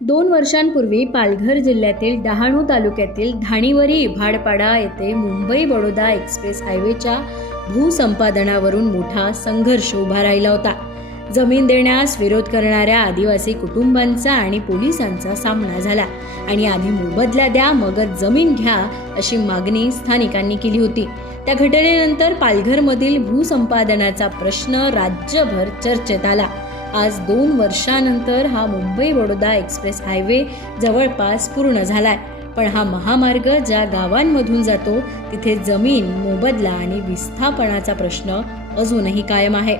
2 वर्षांपूर्वी पालघर जिल्ह्यातील डहाणू तालुक्यातील धाणीवरी भाडपाडा येथे मुंबई बडोदा एक्सप्रेस हायवेच्या भूसंपादनावरून मोठा संघर्ष उभा राहिला होता. जमीन देण्यास विरोध करणाऱ्या आदिवासी कुटुंबांचा आणि पोलिसांचा सामना झाला आणि आधी मोबदला द्या मगच जमीन घ्या अशी मागणी स्थानिकांनी केली होती. त्या घटनेनंतर पालघरमधील भूसंपादनाचा प्रश्न राज्यभर चर्चेत आला. आज 2 वर्षानंतर हा मुंबई बडोदा एक्सप्रेस हायवे जवळपास पूर्ण झालाय. पण हा महामार्ग ज्या गावांमधून जातो तिथे जमीन, मोबदला आणि विस्थापनाचा प्रश्न अजूनही कायम आहे.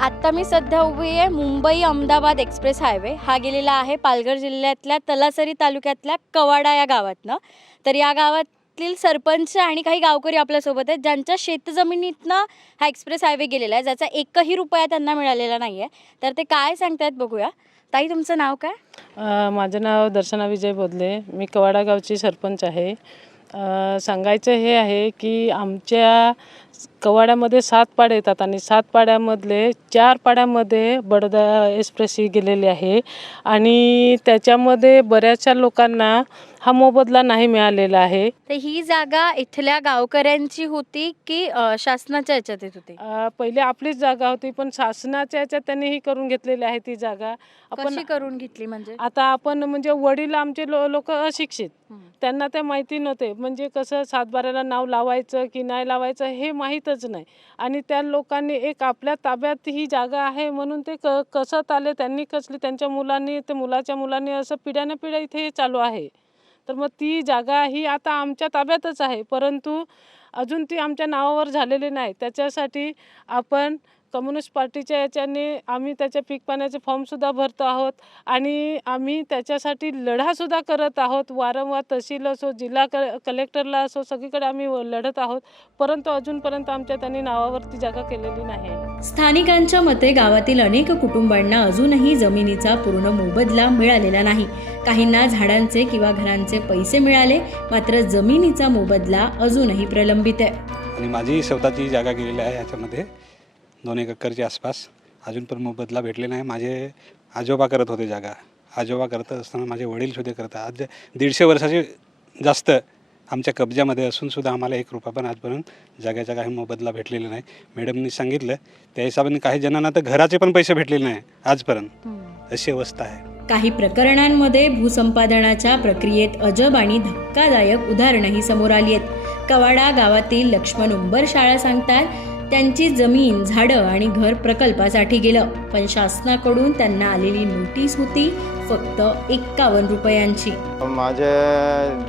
आत्ता मी सध्या उभी आहे मुंबई अहमदाबाद एक्सप्रेस हायवे. हा गेलेला आहे पालघर जिल्ह्यातल्या तलासरी तालुक्यातल्या कवाडा या गावातनं. तर या गावातील सरपंच आणि काही गावकरी आपल्यासोबत आहेत ज्यांच्या शेतजमिनीतनं हा एक्सप्रेस हायवे गेलेला आहे, ज्याचा 1ही रुपया त्यांना मिळालेला नाही आहे. तर ते काय सांगतायत बघूया. ताई, तुमचं नाव काय? माझं नाव दर्शना विजय बोदले. मी कवाडा गावची सरपंच आहे. सांगायचं हे आहे की आमच्या कवाड्यामध्ये 7 पाडे येतात आणि 7 पाड्यामधले 4 पाड्यामध्ये बडोदा एक्सप्रेस ही गेलेली आहे आणि त्याच्यामध्ये बऱ्याचशा लोकांना हा मोबदला नाही मिळालेला आहे. तर ही जागा इथल्या गावकऱ्यांची होती की शासनाच्या याच्यात येत होती? पहिले आपलीच जागा होती, पण शासनाच्या याच्यात त्यांनी ही करून घेतलेली आहे ती जागा. कशी करून घेतली म्हणजे? आता आपण म्हणजे वडील आमचे लोक अशिक्षित, त्यांना ते माहिती नव्हते. म्हणजे कसं 7/12ला नाव लावायचं की नाही लावायचं हे माहीतच नाही. आणि त्या लोकांनी एक आपल्या ताब्यात ही जागा आहे म्हणून ते कसत आले, त्यांनी कसली त्यांच्या मुलांनी, ते मुलाच्या मुलांनी, असं पिढ्यानं पिढ्या इथे चालू आहे. तर मग ती जागा ही आता आमच्या ताब्यातच आहे, परंतु अजून ती आमच्या नावावर झालेली नाही. त्याच्यासाठी आपण कम्युनिस्ट पार्टीच्या याच्याने आम्ही त्याच्या पीक पाण्याचे फॉर्मसुद्धा भरतो आहोत आणि आम्ही त्याच्यासाठी लढासुद्धा करत आहोत. वारंवार तहसील असो, जिल्हा कलेक्टरला असो, सगळीकडे आम्ही लढत आहोत, परंतु अजूनपर्यंत आमच्या त्यांनी नावावरती जागा केलेली नाही. स्थानिकांच्या मते गावातील अनेक कुटुंबांना अजूनही जमिनीचा पूर्ण मोबदला मिळालेला नाही. काहींना झाडांचे किंवा घरांचे पैसे मिळाले, मात्र जमिनीचा मोबदला अजूनही प्रलंबित आहे. आणि माझी स्वतःची जागा गेलेली आहे ह्याच्यामध्ये 2 एकरच्या आसपास. अजून पण मोबदला भेटले नाही. माझे आजोबा करत होते जागा. आजोबा करत असताना माझे वडील सुद्धा करतात. आज 150 वर्षाचे जास्त आमच्या कब्जामध्ये असूनसुद्धा आम्हाला 1 रुपया पण आजपर्यंत जागेचा काही मोबदला भेटलेला नाही. मॅडमनी सांगितलं त्या हिशोबाने काही जणांना तर घराचे पण पैसे भेटलेले नाही आजपर्यंत. अशी अवस्था आहे. काही प्रकरणांमध्ये भूसंपादनाच्या प्रक्रियेत अजब आणि धक्कादायक उदाहरणंही समोर आली आहेत. कवाडा गावातील लक्ष्मण उंबर शाळा सांगतात त्यांची जमीन, झाडं आणि घर प्रकल्पासाठी गेलं, पण शासनाकडून त्यांना आलेली नोटीस होती फक्त 51 रुपयांची. माझे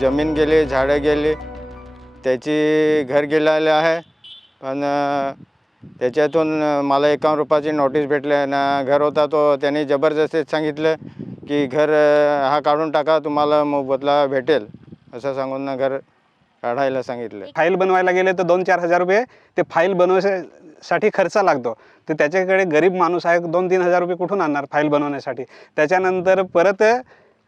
जमीन गेली, झाडं गेली, त्याची घर गेलेले आहे, पण त्याच्यातून मला 51 रुपयाची नोटीस भेटली ना. घर होता तो त्यांनी जबरदस्तीत सांगितलं की घर हा काढून टाका, तुम्हाला मोबदला भेटेल असं सांगून घर काढायला सांगितलं. फाईल बनवायला गेले तर 2-4 हजार रुपये ते फाईल बनवण्यासाठी खर्च लागतो. तर त्याच्याकडे गरीब माणूस आहे, 2-3 हजार रुपये कुठून आणणार फाईल बनवण्यासाठी? त्याच्यानंतर परत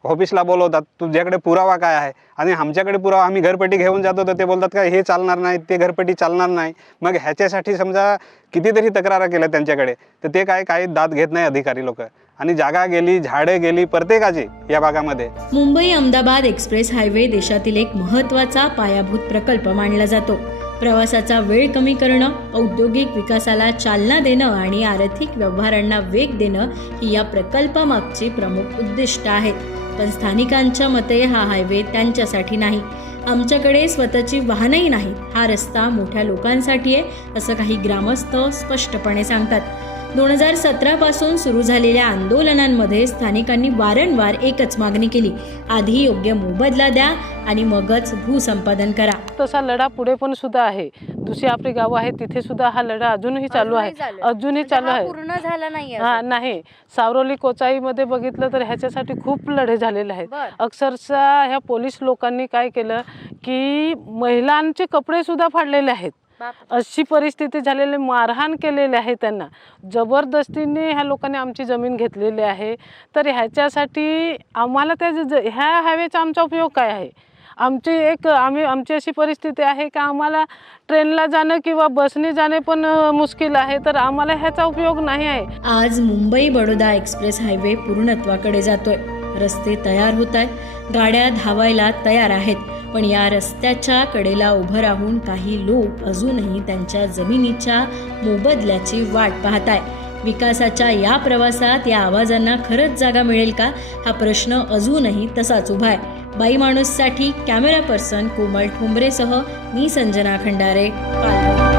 ऑफिसला बोलवतात, तुझ्याकडे पुरावा काय आहे? आणि आमच्याकडे पुरावा, आम्ही घरपट्टी घेऊन जातो तर ते बोलतात का हे चालणार नाही, ते घरपट्टी चालणार नाही. मग ह्याच्यासाठी समजा कितीतरी तक्रार केल्या त्यांच्याकडे, तर ते काही दाद घेत नाही अधिकारी लोक. आणि जागा गेली, झाडं गेली प्रत्येकाची या भागामध्ये. मुंबई अहमदाबाद एक्सप्रेस हायवे देशातील एक महत्त्वाचा पायाभूत प्रकल्प मानला जातो. प्रवासाचा वेळ कमी करणं, औद्योगिक विकासाला चालना देणं आणि आर्थिक व्यवहारांना वेग देणं ही या प्रकल्पामागची प्रमुख उद्दिष्ट आहेत. पण स्थानिकांच्या मते हा हायवे त्यांच्यासाठी नाही. आमच्याकडे स्वतःची वाहनही नाहीत, हा रस्ता मोठ्या लोकांसाठी आहे असं काही ग्रामस्थ स्पष्टपणे सांगतात. 2017 पासून सुरू झालेल्या आंदोलनांमध्ये स्थानिकांनी वारंवार एकच मागणी केली, आधी योग्य मोबदला द्या आणि मगच भूसंपादन करा. तसा लढा पुढे पण सुद्धा आहे. दुसरी आपली गावं आहेत तिथे सुद्धा हा लढा अजूनही चालू आहे. अजूनही चालू आहे. पूर्ण झाला नाही? नाही. सावरोली कोचाईमध्ये बघितलं तर ह्याच्यासाठी खूप लढे झालेले आहेत. अक्षरशः ह्या पोलीस लोकांनी काय केलं की महिलांचे कपडे सुद्धा फाडलेले आहेत. अशी परिस्थिती झालेली, मारहाण केलेली आहे त्यांना. जबरदस्तीने ह्या लोकांनी आमची जमीन घेतलेली आहे. तर ह्याच्यासाठी आम्हाला ह्या हायवेचा आमचा उपयोग काय आहे? आमची अशी परिस्थिती आहे की आम्हाला ट्रेनला जाणं किंवा बसने जाणे पण मुश्किल आहे, तर आम्हाला ह्याचा उपयोग नाही आहे. आज मुंबई बडोदा एक्सप्रेस हायवे पूर्णत्वाकडे जातोय. रस्ते तयार होत आहेत, गाड्या धावायला तयार आहेत, पण या रस्त्याच्या कडेला उभं राहून काही लोक अजूनही त्यांच्या जमिनीच्या मोबदल्याची वाट पाहत आहे. विकासाच्या या प्रवासात या आवाजांना खरंच जागा मिळेल का, हा प्रश्न अजूनही तसाच उभा आहे. बाई माणूससाठी कॅमेरा पर्सन कोमल ठोंबरेसह मी संजना खंडारे, पालघर.